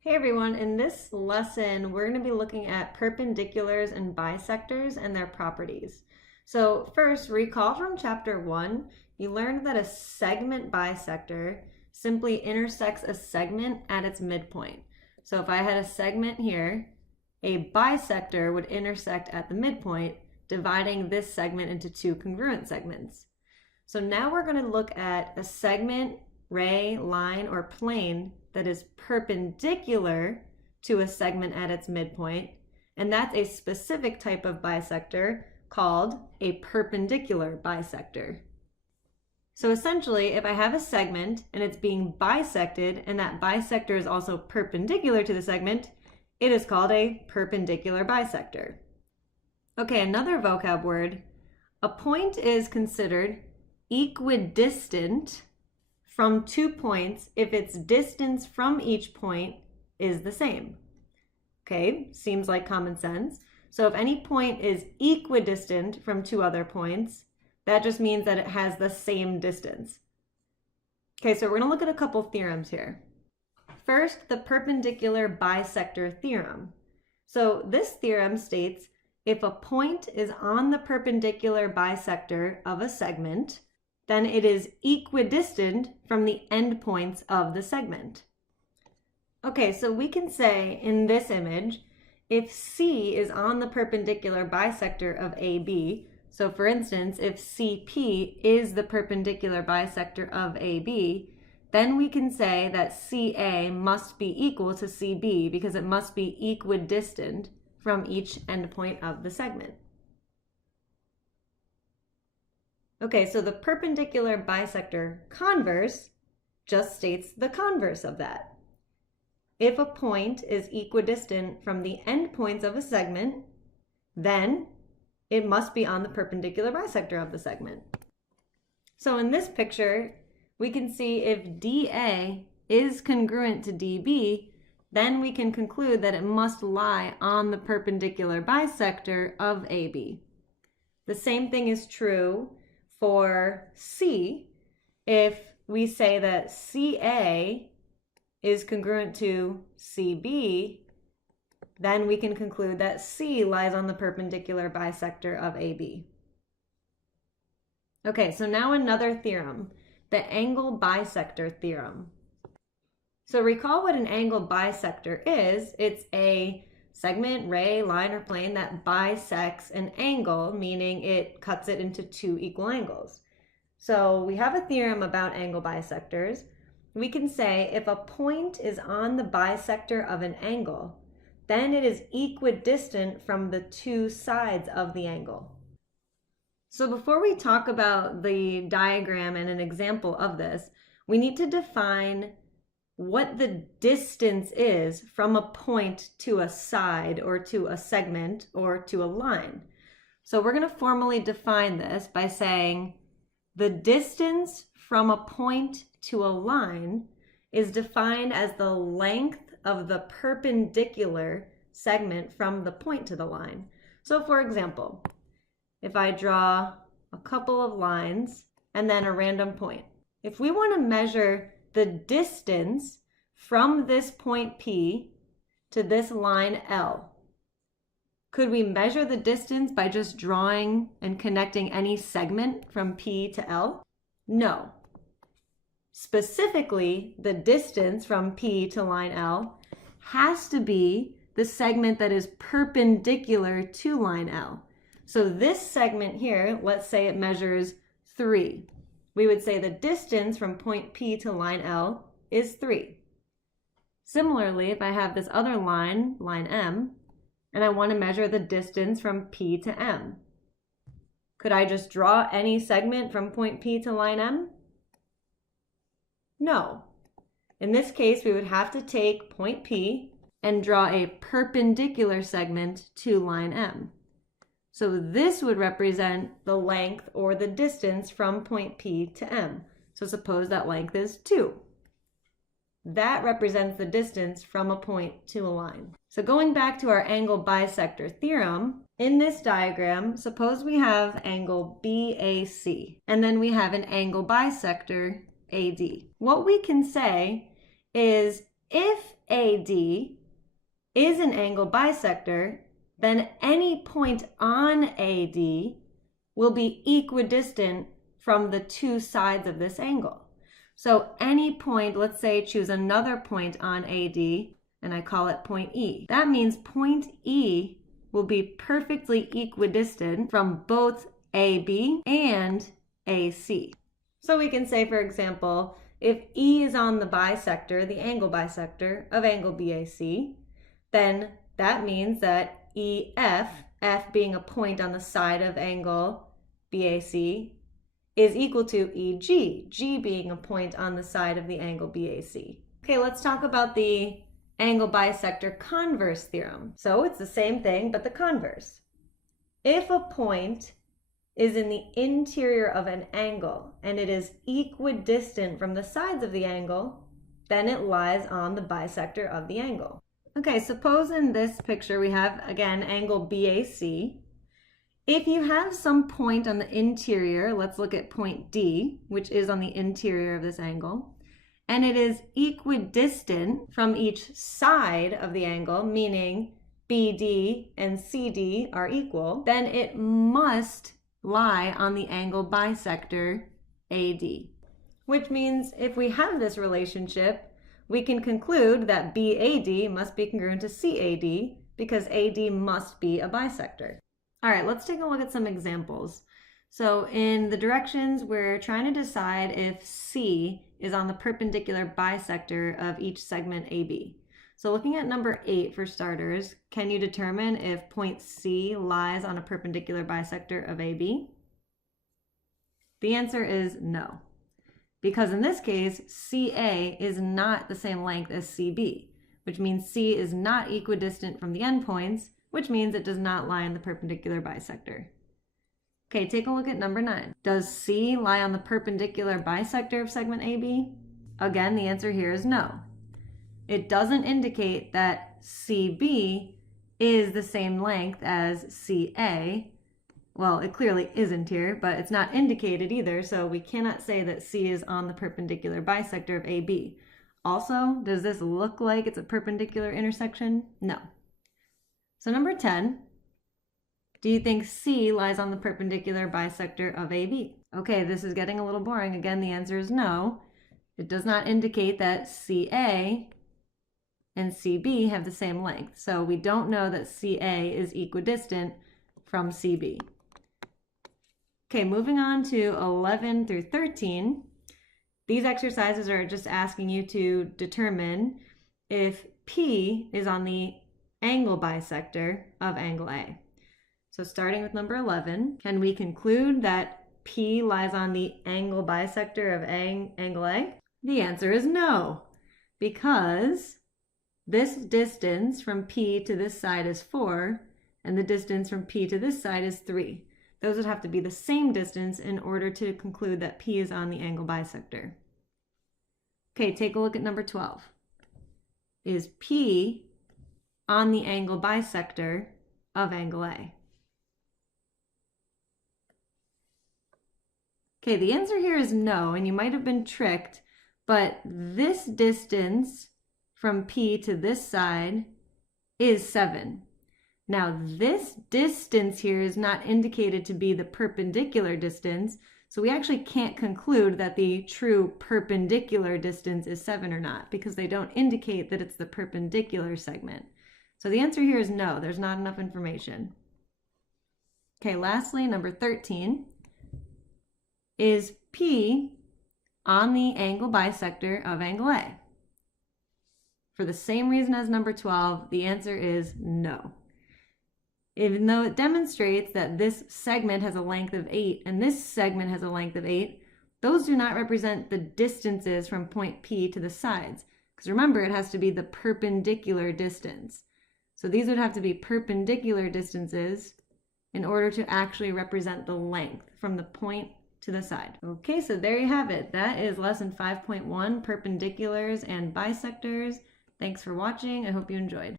Hey everyone, in this lesson we're going to be looking at perpendiculars and bisectors and their properties. So first, recall from chapter 1, you learned that a segment bisector simply intersects a segment at its midpoint. So if I had a segment here, a bisector would intersect at the midpoint, dividing this segment into two congruent segments. So now we're going to look at a segment, ray, line, or plane that is perpendicular to a segment at its midpoint, and that's a specific type of bisector called a perpendicular bisector. So essentially, if I have a segment and it's being bisected and that bisector is also perpendicular to the segment, it is called a perpendicular bisector. Okay, another vocab word. A point is considered equidistant from 2 points if its distance from each point is the same. Okay, seems like common sense. So if any point is equidistant from two other points, that just means that it has the same distance. Okay, so we're going to look at a couple theorems here. First, the perpendicular bisector theorem. So this theorem states if a point is on the perpendicular bisector of a segment, then it is equidistant from the endpoints of the segment. Okay, so we can say in this image, if C is on the perpendicular bisector of AB, so for instance, if CP is the perpendicular bisector of AB, then we can say that CA must be equal to CB because it must be equidistant from each endpoint of the segment. Okay, so the perpendicular bisector converse just states the converse of that. If a point is equidistant from the endpoints of a segment, then it must be on the perpendicular bisector of the segment. So in this picture, we can see if DA is congruent to DB, then we can conclude that it must lie on the perpendicular bisector of AB. The same thing is true for C. If we say that CA is congruent to CB, then we can conclude that C lies on the perpendicular bisector of AB. Okay, so now another theorem, the angle bisector theorem. So recall what an angle bisector is. It's a segment, ray, line, or plane that bisects an angle, meaning it cuts it into two equal angles. So we have a theorem about angle bisectors. We can say if a point is on the bisector of an angle, then it is equidistant from the two sides of the angle. So before we talk about the diagram and an example of this, we need to define what the distance is from a point to a side or to a segment or to a line. So we're going to formally define this by saying the distance from a point to a line is defined as the length of the perpendicular segment from the point to the line. So for example, if I draw a couple of lines and then a random point, if we want to measure the distance from this point P to this line L, could we measure the distance by just drawing and connecting any segment from P to L? No. Specifically, the distance from P to line L has to be the segment that is perpendicular to line L. So this segment here, let's say it measures 3. We would say the distance from point P to line L is 3. Similarly, if I have this other line, line M, and I want to measure the distance from P to M, could I just draw any segment from point P to line M? No. In this case, we would have to take point P and draw a perpendicular segment to line M. So this would represent the length or the distance from point P to M. So suppose that length is 2. That represents the distance from a point to a line. So going back to our angle bisector theorem, in this diagram, suppose we have angle BAC, and then we have an angle bisector AD. What we can say is if AD is an angle bisector, then any point on AD will be equidistant from the two sides of this angle. So any point, let's say choose another point on AD, and I call it point E. That means point E will be perfectly equidistant from both AB and AC. So we can say, for example, if E is on the bisector, the angle bisector of angle BAC, then that means that EF, F being a point on the side of angle BAC, is equal to EG, G being a point on the side of the angle BAC. Okay, let's talk about the angle bisector converse theorem. So it's the same thing, but the converse. If a point is in the interior of an angle and it is equidistant from the sides of the angle, then it lies on the bisector of the angle. Okay, suppose in this picture we have, again, angle BAC. If you have some point on the interior, let's look at point D, which is on the interior of this angle, and it is equidistant from each side of the angle, meaning BD and CD are equal, then it must lie on the angle bisector AD. Which means if we have this relationship, we can conclude that BAD must be congruent to CAD because AD must be a bisector. All right, let's take a look at some examples. So in the directions, we're trying to decide if C is on the perpendicular bisector of each segment AB. So looking at number 8 for starters, can you determine if point C lies on a perpendicular bisector of AB? The answer is no, because in this case, CA is not the same length as CB, which means C is not equidistant from the endpoints, which means it does not lie on the perpendicular bisector. Okay, take a look at number 9. Does C lie on the perpendicular bisector of segment AB? Again, the answer here is no. It doesn't indicate that CB is the same length as CA. Well, it clearly isn't here, but it's not indicated either, so we cannot say that C is on the perpendicular bisector of AB. Also, does this look like it's a perpendicular intersection? No. So number 10, do you think C lies on the perpendicular bisector of AB? Okay, this is getting a little boring. Again, the answer is no. It does not indicate that CA and CB have the same length. So we don't know that CA is equidistant from CB. Okay, moving on to 11 through 13. These exercises are just asking you to determine if P is on the angle bisector of angle A. So starting with number 11, can we conclude that P lies on the angle bisector of angle A? The answer is no, because this distance from P to this side is 4, and the distance from P to this side is 3. Those would have to be the same distance in order to conclude that P is on the angle bisector. Okay, take a look at number 12. Is P on the angle bisector of angle A? Okay, the answer here is no, and you might have been tricked, but this distance from P to this side is 7. Now, this distance here is not indicated to be the perpendicular distance, so we actually can't conclude that the true perpendicular distance is 7 or not, because they don't indicate that it's the perpendicular segment. So the answer here is no, there's not enough information. Okay, lastly, number 13. Is P on the angle bisector of angle A? For the same reason as number 12, the answer is no. Even though it demonstrates that this segment has a length of 8 and this segment has a length of 8, those do not represent the distances from point P to the sides. Because remember, it has to be the perpendicular distance. So these would have to be perpendicular distances in order to actually represent the length from the point to the side. Okay, so there you have it. That is lesson 5.1, perpendiculars and bisectors. Thanks for watching. I hope you enjoyed.